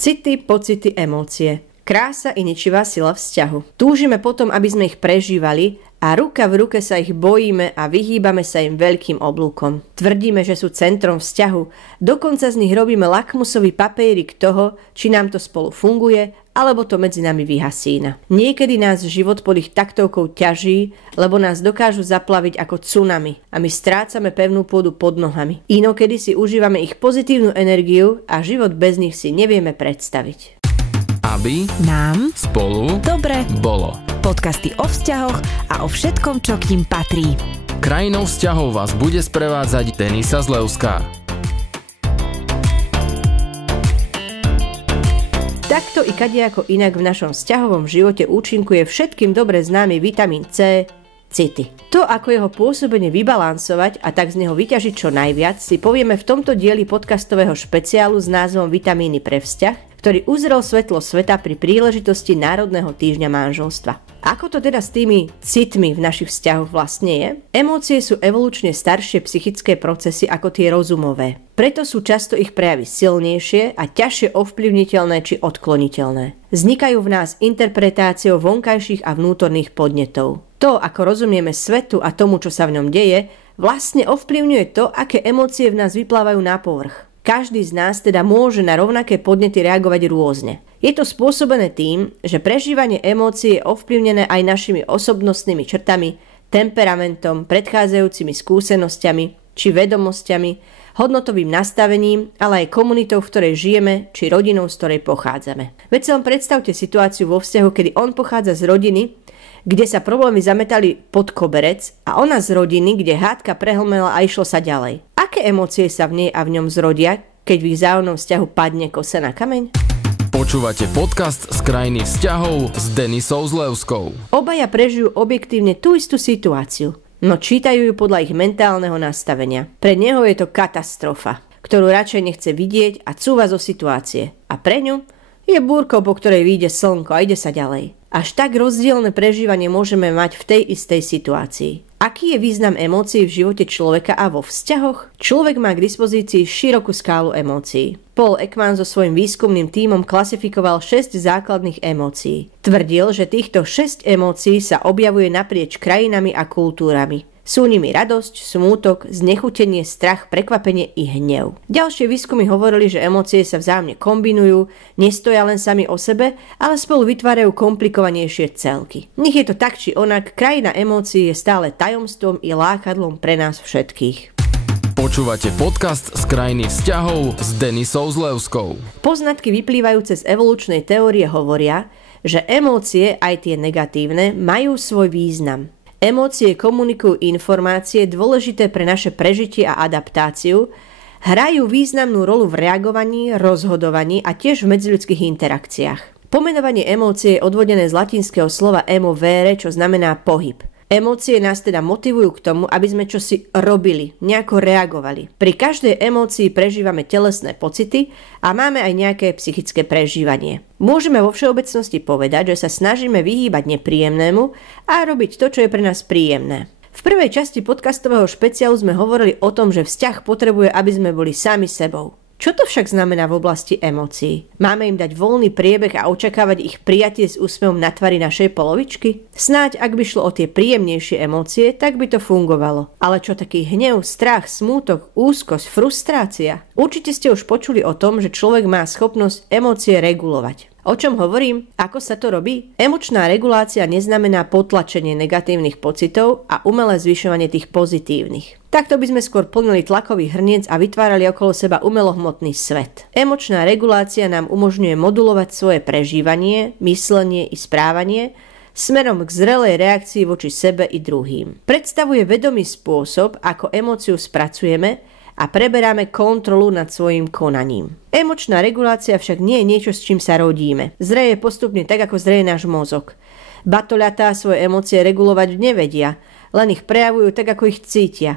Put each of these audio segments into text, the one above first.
City, pocity, emócie. Krása i ničivá sila vzťahu. Túžime potom, aby sme ich prežívali a ruka v ruke sa ich bojíme a vyhýbame sa im veľkým oblúkom. Tvrdíme, že sú centrom vzťahu, dokonca z nich robíme lakmusový papierik toho, či nám to spolu funguje, alebo to medzi nami vyhasína. Niekedy nás život pod ich taktovkou ťaží, lebo nás dokážu zaplaviť ako tsunami a my strácame pevnú pôdu pod nohami. Inokedy si užívame ich pozitívnu energiu a život bez nich si nevieme predstaviť. Aby nám spolu dobre bolo. Podcasty o vzťahoch a o všetkom, čo k nim patrí. Krajinou vzťahov vás bude sprevádzať Denisa Zlevská. Takto i kadejako inak v našom vzťahovom živote účinkuje všetkým dobre známy vitamín C, city. To, ako jeho pôsobenie vybalansovať a tak z neho vyťažiť čo najviac, si povieme v tomto dieli podcastového špeciálu s názvom Vitamíny pre vzťah, ktorý uzrel svetlo sveta pri príležitosti Národného týždňa manželstva. Ako to teda s tými citmi v našich vzťahoch vlastne je? Emócie sú evolučne staršie psychické procesy ako tie rozumové. Preto sú často ich prejavy silnejšie a ťažšie ovplyvniteľné či odkloniteľné. Vznikajú v nás interpretáciou vonkajších a vnútorných podnetov. To, ako rozumieme svetu a tomu, čo sa v ňom deje, vlastne ovplyvňuje to, aké emócie v nás vyplávajú na povrch. Každý z nás teda môže na rovnaké podnety reagovať rôzne. Je to spôsobené tým, že prežívanie emócií je ovplyvnené aj našimi osobnostnými črtami, temperamentom, predchádzajúcimi skúsenosťami či vedomosťami, hodnotovým nastavením, ale aj komunitou, v ktorej žijeme, či rodinou, z ktorej pochádzame. Veď si len predstavte situáciu vo vzťahu, kedy on pochádza z rodiny, kde sa problémy zametali pod koberec a ona z rodiny, kde hádka prehlmela a išlo sa ďalej. Aké emócie sa v nej a v ňom zrodia, keď v ich vzájomnom vzťahu padne kosa na kameň? Počúvate podcast z krajiny vzťahov s Denisou Zlevskou. Obaja prežijú objektívne tú istú situáciu, no čítajú ju podľa ich mentálneho nastavenia. Pre neho je to katastrofa, ktorú radšej nechce vidieť a cúva zo situácie. A pre ňu je búrkou, po ktorej vyjde slnko a ide sa ďalej. Až tak rozdielne prežívanie môžeme mať v tej istej situácii. Aký je význam emócií v živote človeka a vo vzťahoch? Človek má k dispozícii širokú skálu emócií. Paul Ekman so svojím výskumným tímom klasifikoval 6 základných emócií. Tvrdil, že týchto 6 emócií sa objavuje naprieč krajinami a kultúrami. Sú nimi radosť, smútok, znechutenie, strach, prekvapenie i hnev. Ďalšie výskumy hovorili, že emócie sa vzájomne kombinujú, nestoja len sami o sebe, ale spolu vytvárajú komplikovanejšie celky. Nech je to tak či onak, krajina emócií je stále tajomstvom i lákadlom pre nás všetkých. Počúvate podcast z krajiny vzťahov s Denisou Zlevskou. Poznatky vyplývajúce z evolučnej teórie hovoria, že emócie, aj tie negatívne, majú svoj význam. Emócie komunikujú informácie dôležité pre naše prežitie a adaptáciu, hrajú významnú rolu v reagovaní, rozhodovaní a tiež v medziľudských interakciách. Pomenovanie emócie je odvodené z latinského slova emovere, čo znamená pohyb. Emócie nás teda motivujú k tomu, aby sme čosi robili, nejako reagovali. Pri každej emócii prežívame telesné pocity a máme aj nejaké psychické prežívanie. Môžeme vo všeobecnosti povedať, že sa snažíme vyhýbať nepríjemnému a robiť to, čo je pre nás príjemné. V prvej časti podcastového špeciálu sme hovorili o tom, že vzťah potrebuje, aby sme boli sami sebou. Čo to však znamená v oblasti emócií? Máme im dať voľný priebeh a očakávať ich prijatie s úsmevom na tvári našej polovičky? Snáď, ak by šlo o tie príjemnejšie emócie, tak by to fungovalo. Ale čo taký hnev, strach, smútok, úzkosť, frustrácia? Určite ste už počuli o tom, že človek má schopnosť emócie regulovať. O čom hovorím? Ako sa to robí? Emočná regulácia neznamená potlačenie negatívnych pocitov a umelé zvyšovanie tých pozitívnych. Takto by sme skôr plnili tlakový hrniec a vytvárali okolo seba umelohmotný svet. Emočná regulácia nám umožňuje modulovať svoje prežívanie, myslenie i správanie smerom k zrelej reakcii voči sebe i druhým. Predstavuje vedomý spôsob, ako emóciu spracujeme a preberáme kontrolu nad svojím konaním. Emočná regulácia však nie je niečo, s čím sa rodíme. Zreje postupne tak, ako zreje náš mozog. Batoľatá svoje emócie regulovať nevedia, len ich prejavujú tak, ako ich cítia.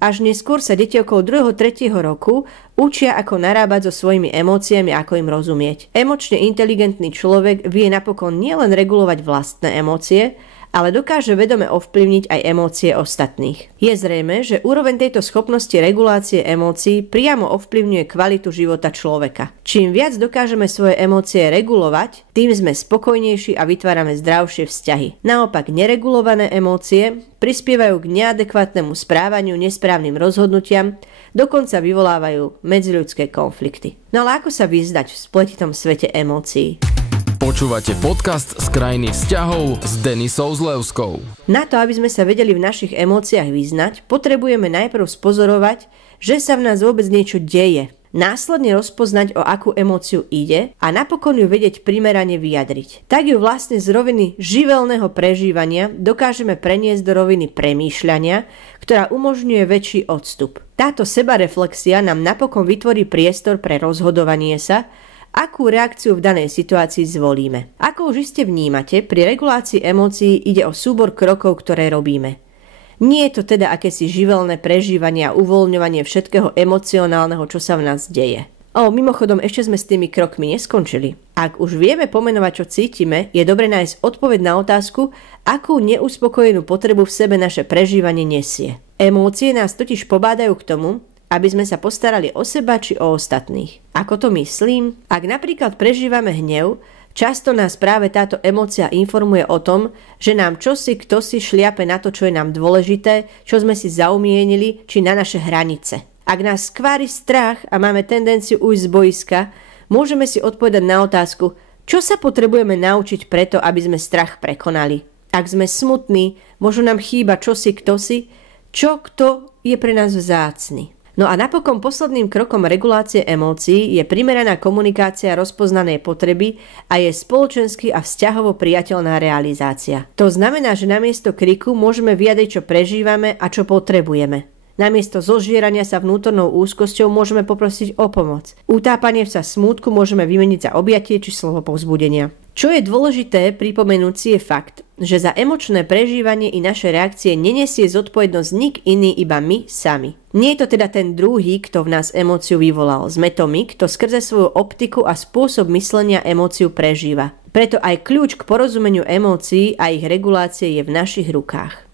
Až neskôr sa deti okolo 2. 3. roku učia, ako narábať so svojimi emóciami a ako im rozumieť. Emočne inteligentný človek vie napokon nielen regulovať vlastné emócie, ale dokáže vedome ovplyvniť aj emócie ostatných. Je zrejmé, že úroveň tejto schopnosti regulácie emócií priamo ovplyvňuje kvalitu života človeka. Čím viac dokážeme svoje emócie regulovať, tým sme spokojnejší a vytvárame zdravšie vzťahy. Naopak neregulované emócie prispievajú k neadekvátnemu správaniu, nesprávnym rozhodnutiam, dokonca vyvolávajú medziľudské konflikty. No ale ako sa vyzdať v spletitom svete emócií? Počúvate podcast z krajiny vzťahov s Denisou Zlevskou. Na to, aby sme sa vedeli v našich emóciách vyznať, potrebujeme najprv spozorovať, že sa v nás vôbec niečo deje. Následne rozpoznať, o akú emóciu ide a napokon ju vedieť primerane vyjadriť. Tak ju vlastne z roviny živelného prežívania dokážeme preniesť do roviny premýšľania, ktorá umožňuje väčší odstup. Táto sebareflexia nám napokon vytvorí priestor pre rozhodovanie sa, akú reakciu v danej situácii zvolíme. Ako už iste vnímate, pri regulácii emócií ide o súbor krokov, ktoré robíme. Nie je to teda akési živelné prežívanie a uvoľňovanie všetkého emocionálneho, čo sa v nás deje. Mimochodom, ešte sme s tými krokmi neskončili. Ak už vieme pomenovať, čo cítime, je dobre nájsť odpoveď na otázku, akú neuspokojenú potrebu v sebe naše prežívanie nesie. Emócie nás totiž pobádajú k tomu, aby sme sa postarali o seba či o ostatných. Ako to myslím? Ak napríklad prežívame hnev, často nás práve táto emócia informuje o tom, že nám ktosi šliape na to, čo je nám dôležité, čo sme si zaumienili, či na naše hranice. Ak nás skvári strach a máme tendenciu ujsť z boiska, môžeme si odpovedať na otázku, čo sa potrebujeme naučiť preto, aby sme strach prekonali. Ak sme smutní, možno nám chýba kto je pre nás vzácny. No a napokon posledným krokom regulácie emócií je primeraná komunikácia rozpoznanej potreby a je spoločensky a vzťahovo priateľná realizácia. To znamená, že namiesto kriku môžeme vyjadriť, čo prežívame a čo potrebujeme. Namiesto zožierania sa vnútornou úzkosťou môžeme poprosiť o pomoc. Utápanie sa smútku môžeme vymeniť za objatie či slovo povzbudenia. Čo je dôležité pripomenúť si je fakt, že za emočné prežívanie i naše reakcie nenesie zodpovednosť nik iný, iba my sami. Nie je to teda ten druhý, kto v nás emóciu vyvolal. Sme to my, kto skrze svoju optiku a spôsob myslenia emóciu prežíva. Preto aj kľúč k porozumeniu emócií a ich regulácie je v našich rukách.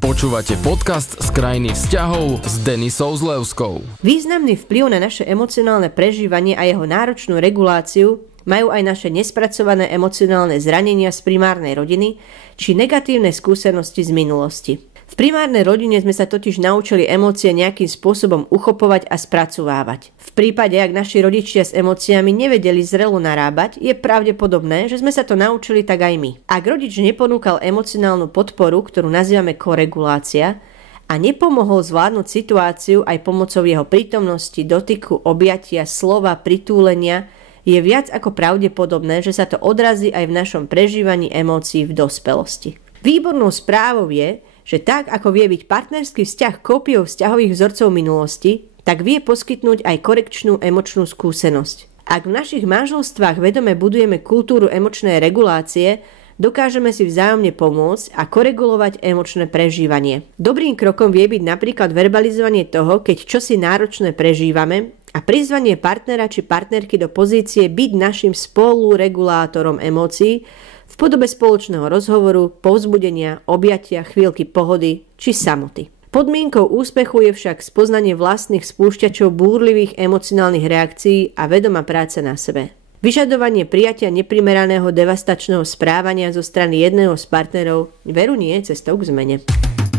Počúvate podcast z krajiny vzťahov s Denisou Zlevskou. Významný vplyv na naše emocionálne prežívanie a jeho náročnú reguláciu majú aj naše nespracované emocionálne zranenia z primárnej rodiny či negatívne skúsenosti z minulosti. V primárnej rodine sme sa totiž naučili emócie nejakým spôsobom uchopovať a spracovávať. V prípade, ak naši rodičia s emóciami nevedeli zrelo narábať, je pravdepodobné, že sme sa to naučili tak aj my. Ak rodič neponúkal emocionálnu podporu, ktorú nazývame koregulácia, a nepomohol zvládnuť situáciu aj pomocou jeho prítomnosti, dotyku, objatia, slova, pritúlenia, je viac ako pravdepodobné, že sa to odrazí aj v našom prežívaní emócií v dospelosti. Výbornou správou je, že tak ako vie byť partnerský vzťah kópiou vzťahových vzorcov minulosti, tak vie poskytnúť aj korekčnú emočnú skúsenosť. Ak v našich manželstvách vedome budujeme kultúru emočnej regulácie, dokážeme si vzájomne pomôcť a koregulovať emočné prežívanie. Dobrým krokom vie byť napríklad verbalizovanie toho, keď čosi náročné prežívame a prizvanie partnera či partnerky do pozície byť našim spoluregulátorom emócií v podobe spoločného rozhovoru, povzbudenia, objatia, chvíľky pohody či samoty. Podmienkou úspechu je však spoznanie vlastných spúšťačov búrlivých emocionálnych reakcií a vedomá práca na sebe. Vyžadovanie prijatia neprimeraného devastačného správania zo strany jedného z partnerov veru nie je cestou k zmene.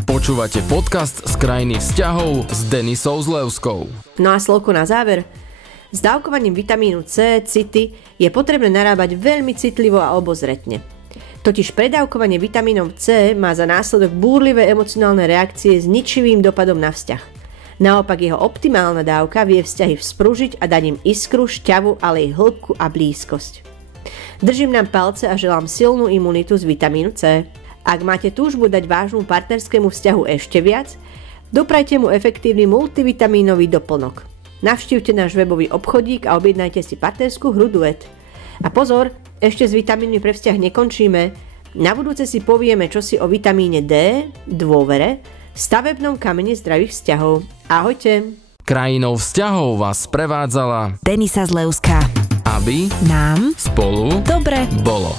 Počúvate podcast z krajiny vzťahov s Denisou Zlevskou. No a slovko na záver. S dávkovaním vitamínu C, city, je potrebné narábať veľmi citlivo a obozretne. Totiž predávkovanie vitamínom C má za následok búrlivé emocionálne reakcie s ničivým dopadom na vzťah. Naopak jeho optimálna dávka vie vzťahy vzpružiť a dať im iskru, šťavu, ale aj hĺbku a blízkosť. Držím nám palce a želám silnú imunitu z vitamínu C. Ak máte túžbu dať vášmu partnerskému vzťahu ešte viac, doprajte mu efektívny multivitamínový doplnok. Navštívte náš webový obchodík a objednajte si partnerskú hru Duet. A pozor, ešte s vitamínmi pre vzťah nekončíme. Na budúce si povieme čosi o vitamíne D, dôvere, stavebnom kameni zdravých vzťahov. Ahojte! Krajinou vzťahov vás prevádzala Denisa Zlevská. Aby nám spolu dobre bolo.